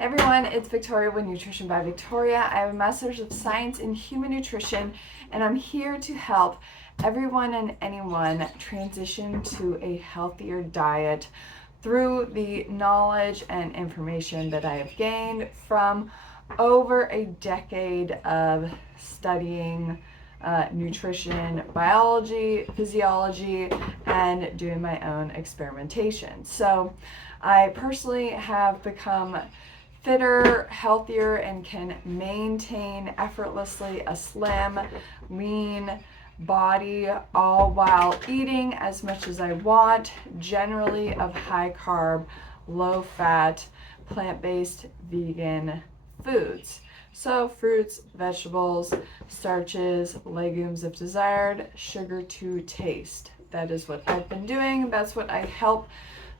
Hey everyone, it's Victoria with Nutrition by Victoria. I have a Master's of Science in Human Nutrition, and I'm here to help everyone and anyone transition to a healthier diet through the knowledge and information that I have gained from over a decade of studying nutrition, biology, physiology, and doing my own experimentation. So I personally have become fitter, healthier, and can maintain effortlessly a slim, lean body, all while eating as much as I want, generally of high carb, low fat, plant-based vegan foods. So fruits, vegetables, starches, legumes if desired, sugar to taste. That is what I've been doing. That's what I help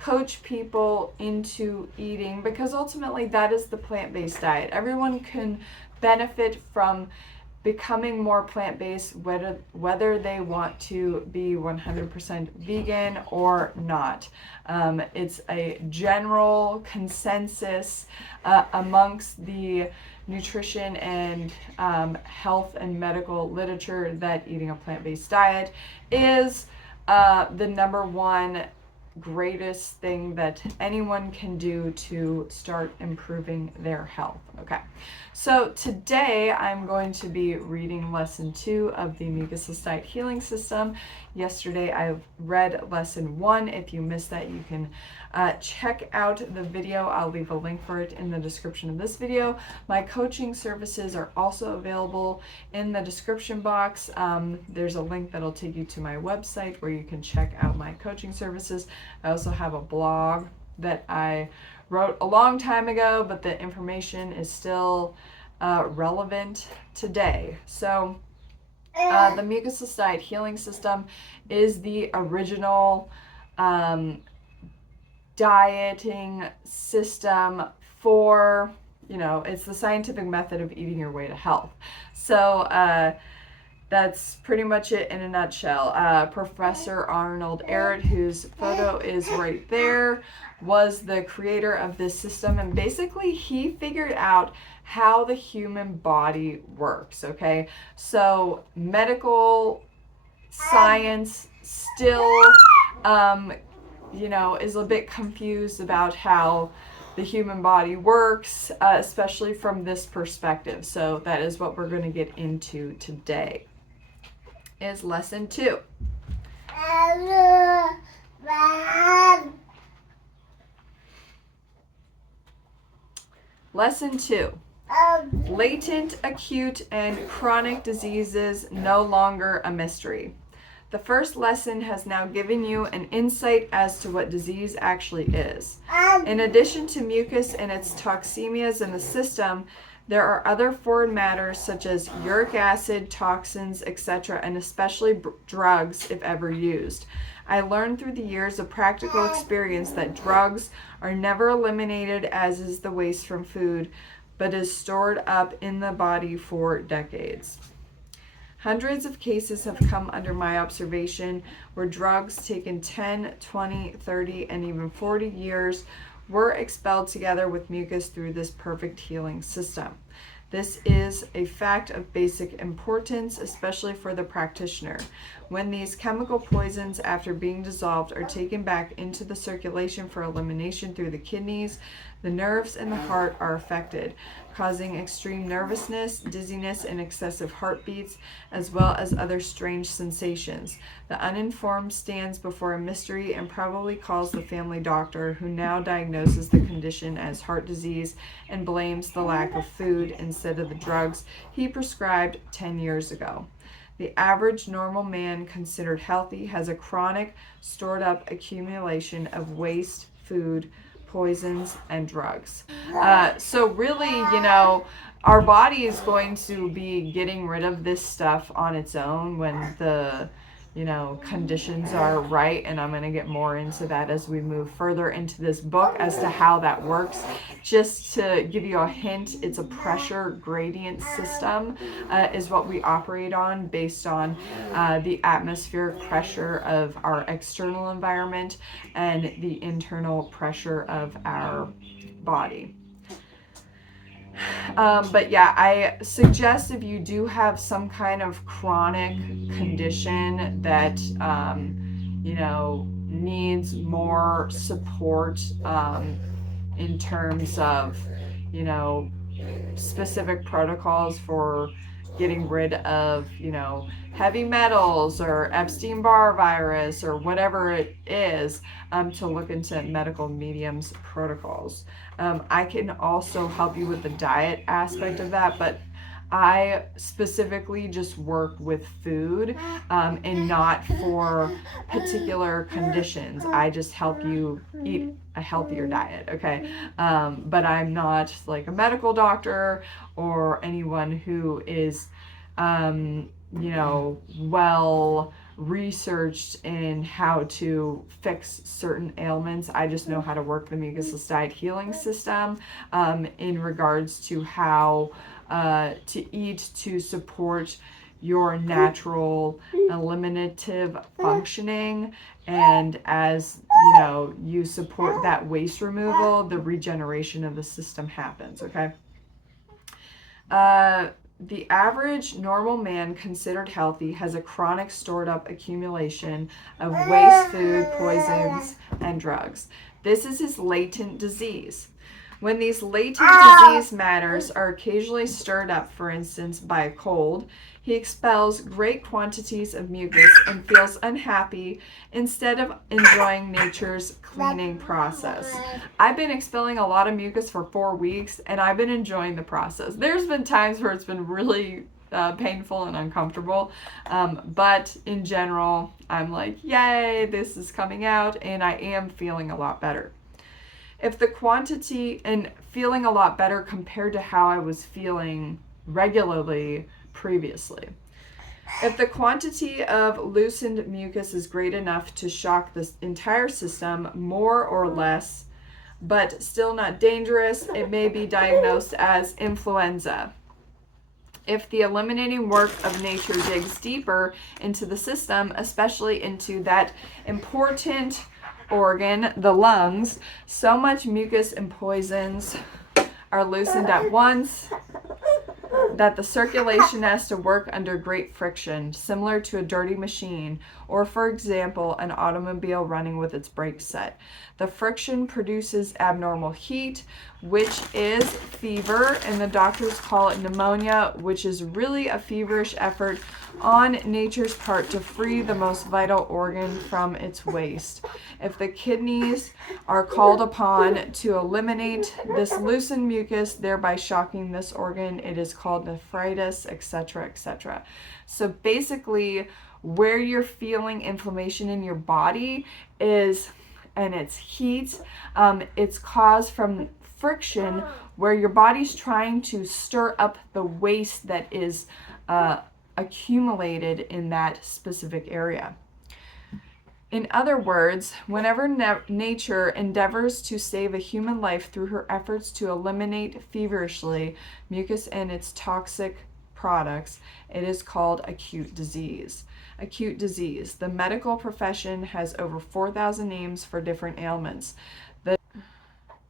coach people into eating, because ultimately that is the plant-based diet. Everyone can benefit from becoming more plant-based, whether they want to be 100% vegan or not. It's a general consensus amongst the nutrition and health and medical literature that eating a plant-based diet is the number one greatest thing that anyone can do to start improving their health. Okay, so today I'm going to be reading lesson 2 of the Mucusless Diet Healing System. Yesterday I read lesson 1. If you missed that, you can check out the video. I'll leave a link for it in the description of this video. My coaching services are also available in the description box. There's a link that'll take you to my website where you can check out my coaching services. I also have a blog that I wrote a long time ago, but the information is still relevant today. So the Mucusless Diet Healing System is the original dieting system for, it's the scientific method of eating your way to health. So that's pretty much it in a nutshell. Professor Arnold Ehret, whose photo is right there, was the creator of this system, and basically he figured out how the human body works, okay? So medical science still is a bit confused about how the human body works, especially from this perspective. So that is what we're going to get into today, is lesson 2. Lesson 2. Latent, acute, and chronic diseases no longer a mystery. The first lesson has now given you an insight as to what disease actually is. In addition to mucus and its toxemias in the system, there are other foreign matters such as uric acid, toxins, etc., and especially drugs if ever used. I learned through the years of practical experience that drugs are never eliminated, as is the waste from food, but is stored up in the body for decades. Hundreds of cases have come under my observation where drugs taken 10, 20, 30, and even 40 years were expelled together with mucus through this perfect healing system. This is a fact of basic importance, especially for the practitioner. When these chemical poisons, after being dissolved, are taken back into the circulation for elimination through the kidneys, the nerves and the heart are affected, causing extreme nervousness, dizziness, and excessive heartbeats, as well as other strange sensations. The uninformed stands before a mystery and probably calls the family doctor, who now diagnoses the condition as heart disease and blames the lack of food instead of the drugs he prescribed 10 years ago. The average normal man considered healthy has a chronic, stored up accumulation of waste, food, poisons, and drugs. So really, our body is going to be getting rid of this stuff on its own when the conditions are right, and I'm going to get more into that as we move further into this book as to how that works. Just to give you a hint, it's a pressure gradient system is what we operate on, based on the atmospheric pressure of our external environment and the internal pressure of our body. But yeah, I suggest if you do have some kind of chronic condition that, needs more support in terms of, you know, specific protocols for getting rid of, heavy metals or Epstein-Barr virus or whatever it is, to look into medical mediums protocols. I can also help you with the diet aspect of that, but I specifically just work with food, and not for particular conditions. I just help you eat a healthier diet, okay? But I'm not like a medical doctor or anyone who is, well researched in how to fix certain ailments. I just know how to work the Mucusless diet healing system, in regards to how to eat to support your natural eliminative functioning, and as you support that waste removal, the regeneration of the system happens. Okay. The average normal man considered healthy has a chronic stored up accumulation of waste food, poisons, and drugs. This is his latent disease. When these latent disease matters are occasionally stirred up, for instance, by a cold, he expels great quantities of mucus and feels unhappy instead of enjoying nature's cleaning process. I've been expelling a lot of mucus for 4 weeks, and I've been enjoying the process. There's been times where it's been really painful and uncomfortable, but in general, I'm like, yay, this is coming out, and I am feeling a lot better. If the quantity, and feeling a lot better compared to how I was feeling regularly previously. If the quantity of loosened mucus is great enough to shock the entire system, more or less, but still not dangerous, it may be diagnosed as influenza. If the eliminating work of nature digs deeper into the system, especially into that important organ, the lungs, so much mucus and poisons are loosened at once that the circulation has to work under great friction, similar to a dirty machine, or for example, an automobile running with its brakes set. The friction produces abnormal heat, which is fever, and the doctors call it pneumonia, which is really a feverish effort on nature's part to free the most vital organ from its waste. If the kidneys are called upon to eliminate this loosened mucus, thereby shocking this organ, it is called nephritis, etc., etc. So basically, where you're feeling inflammation in your body is, and it's heat, it's caused from friction, where your body's trying to stir up the waste that is accumulated in that specific area. In other words, whenever nature endeavors to save a human life through her efforts to eliminate feverishly mucus and its toxic products, it is called acute disease. Acute disease. The medical profession has over 4,000 names for different ailments. The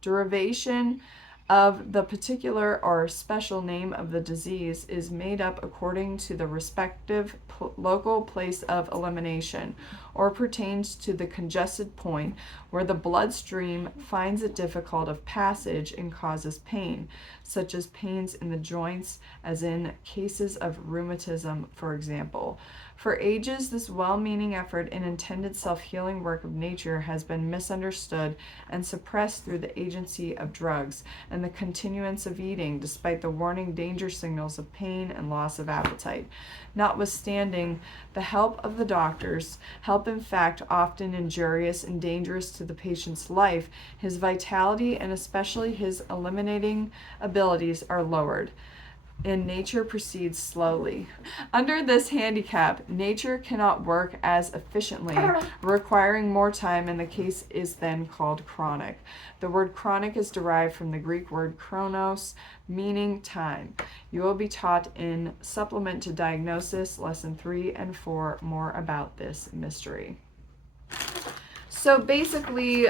derivation of the particular or special name of the disease is made up according to the respective local place of elimination, or pertains to the congested point where the bloodstream finds it difficult of passage and causes pain, such as pains in the joints, as in cases of rheumatism, for example. For ages, this well-meaning effort and intended self-healing work of nature has been misunderstood and suppressed through the agency of drugs and the continuance of eating, despite the warning danger signals of pain and loss of appetite. Notwithstanding the help of the doctors, help in fact often injurious and dangerous to the patient's life, his vitality and especially his eliminating abilities are lowered, and nature proceeds slowly. Under this handicap, nature cannot work as efficiently, requiring more time, and the case is then called chronic. The word chronic is derived from the Greek word chronos, meaning time. You will be taught in Supplement to Diagnosis, Lesson 3 and 4, more about this mystery. So basically,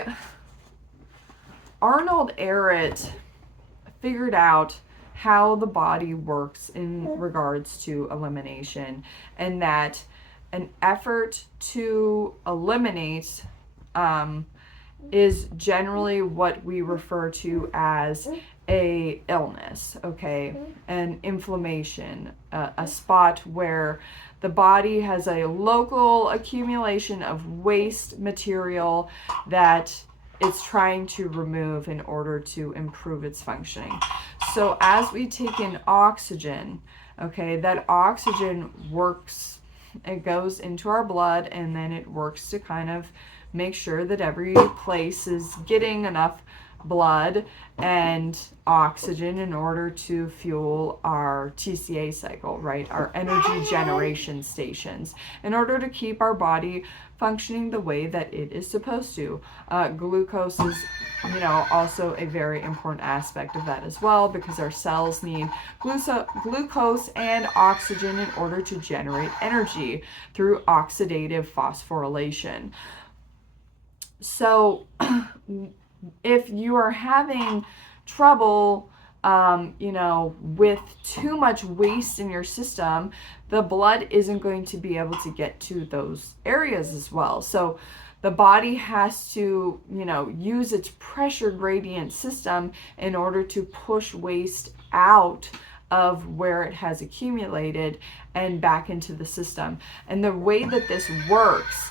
Arnold Ehret figured out how the body works in regards to elimination, and that an effort to eliminate is generally what we refer to as a illness, okay, an inflammation, a spot where the body has a local accumulation of waste material that it's trying to remove in order to improve its functioning. So as we take in oxygen, okay, that oxygen works, it goes into our blood, and then it works to kind of make sure that every place is getting enough blood and oxygen in order to fuel our TCA cycle, right? Our energy generation stations, in order to keep our body functioning the way that it is supposed to. Glucose is, also a very important aspect of that as well, because our cells need glucose and oxygen in order to generate energy through oxidative phosphorylation. So if you are having trouble, with too much waste in your system, the blood isn't going to be able to get to those areas as well. So the body has to, use its pressure gradient system in order to push waste out of where it has accumulated and back into the system. And the way that this works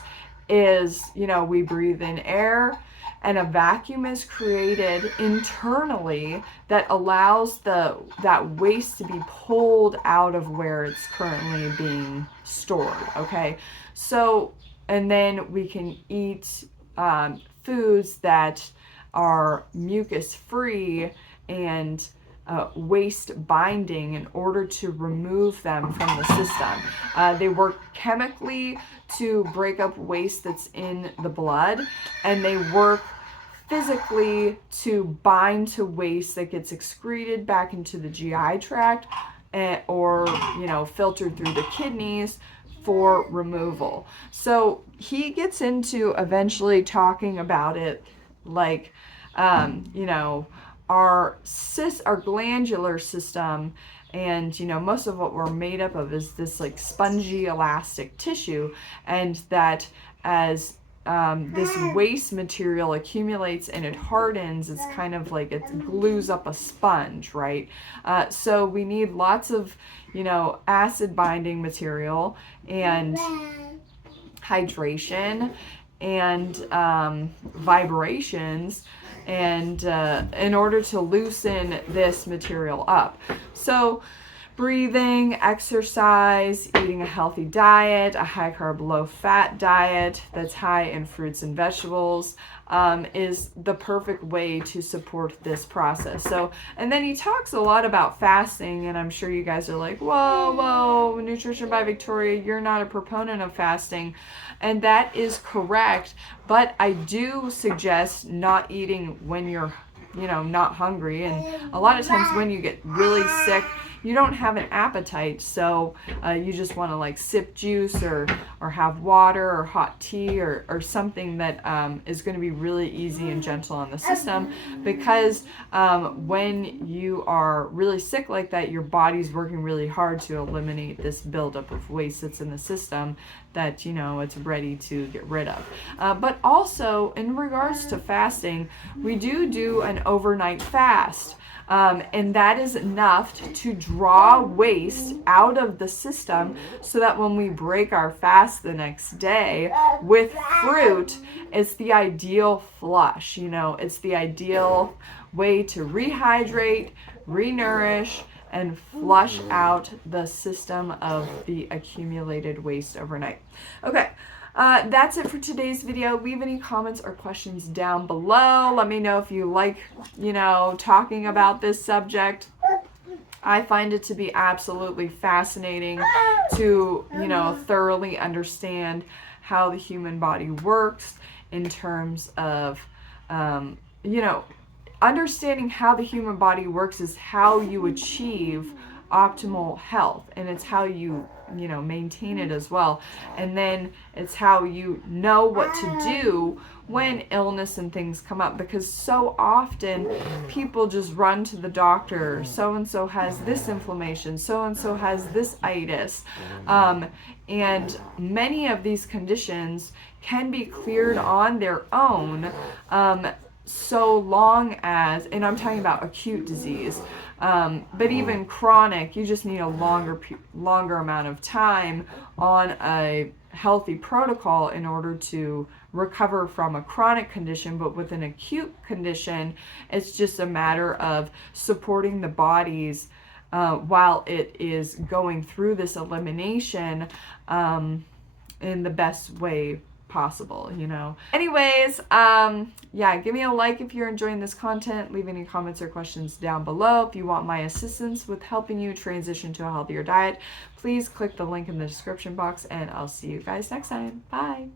is, we breathe in air, and a vacuum is created internally that allows that waste to be pulled out of where it's currently being stored, okay? So, and then we can eat foods that are mucus free and waste binding in order to remove them from the system. They work chemically to break up waste that's in the blood, and they work physically to bind to waste that gets excreted back into the GI tract, or filtered through the kidneys for removal. So he gets into eventually talking about it like, our glandular system, and most of what we're made up of is this like spongy elastic tissue, and that as this waste material accumulates and it hardens, it's kind of like it glues up a sponge, right? So we need lots of acid binding material and hydration and vibrations, and in order to loosen this material up. So breathing, exercise, eating a healthy diet, a high carb, low fat diet that's high in fruits and vegetables is the perfect way to support this process. So, and then he talks a lot about fasting, and I'm sure you guys are like, whoa, Nutrition by Victoria, you're not a proponent of fasting. And that is correct, but I do suggest not eating when you're, not hungry. And a lot of times when you get really sick, you don't have an appetite, so you just want to like sip juice or have water or hot tea or something that is going to be really easy and gentle on the system, because when you are really sick like that, your body's working really hard to eliminate this buildup of waste that's in the system that it's ready to get rid of. But also in regards to fasting, we do an overnight fast. And that is enough to draw waste out of the system, so that when we break our fast the next day with fruit, it's the ideal flush. It's the ideal way to rehydrate, re-nourish, and flush out the system of the accumulated waste overnight. Okay. That's it for today's video. Leave any comments or questions down below. Let me know if you like, talking about this subject. I find it to be absolutely fascinating to, thoroughly understand how the human body works in terms of, understanding how the human body works is how you achieve optimal health, and it's how you maintain it as well. And then it's how you know what to do when illness and things come up, because so often people just run to the doctor. So and so has this inflammation, so and so has this itis, and many of these conditions can be cleared on their own, so long as, and I'm talking about acute disease, but even chronic, you just need a longer amount of time on a healthy protocol in order to recover from a chronic condition. But with an acute condition, it's just a matter of supporting the body's while it is going through this elimination in the best way possible, Anyways, yeah, give me a like if you're enjoying this content. Leave any comments or questions down below. If you want my assistance with helping you transition to a healthier diet, please click the link in the description box, and I'll see you guys next time. Bye.